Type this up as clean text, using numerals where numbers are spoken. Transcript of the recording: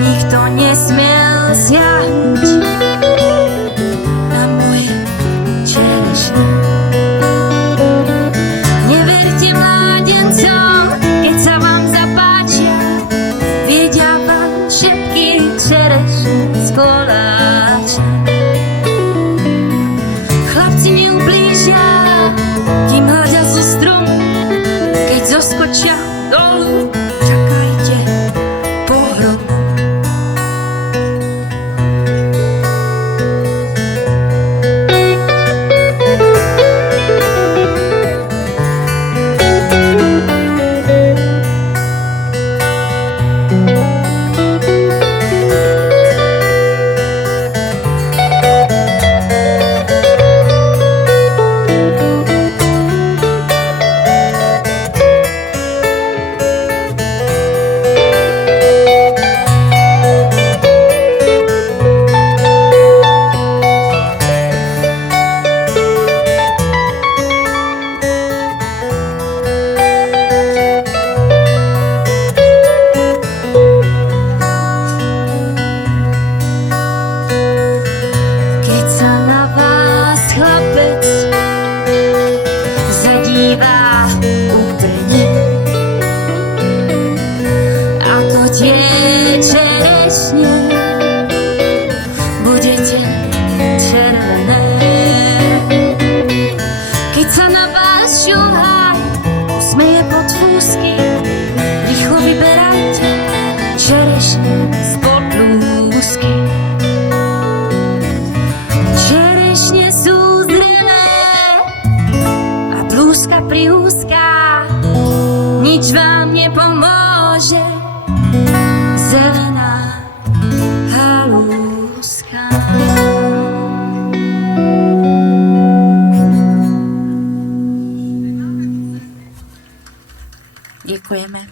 Nikto nesmiel siahnuť na moje čerešne. Neverte mládencom, keď sa vám zapáčia, vedia vám všetky čerešne z koláča. Chlapci neublížia, kým hľadia zo stromu, keď zoskočia dolu, čakajte pohrom. Tie čerešne budete červené. Keď sa na vás šuhaj usmeje pod fúsky, rýchlo vyberajte čerešne spod lúsky. Čerešne sú zrelé a blúzka priúzká, nič vám nepomôže. Zelená halúska. Děkujeme.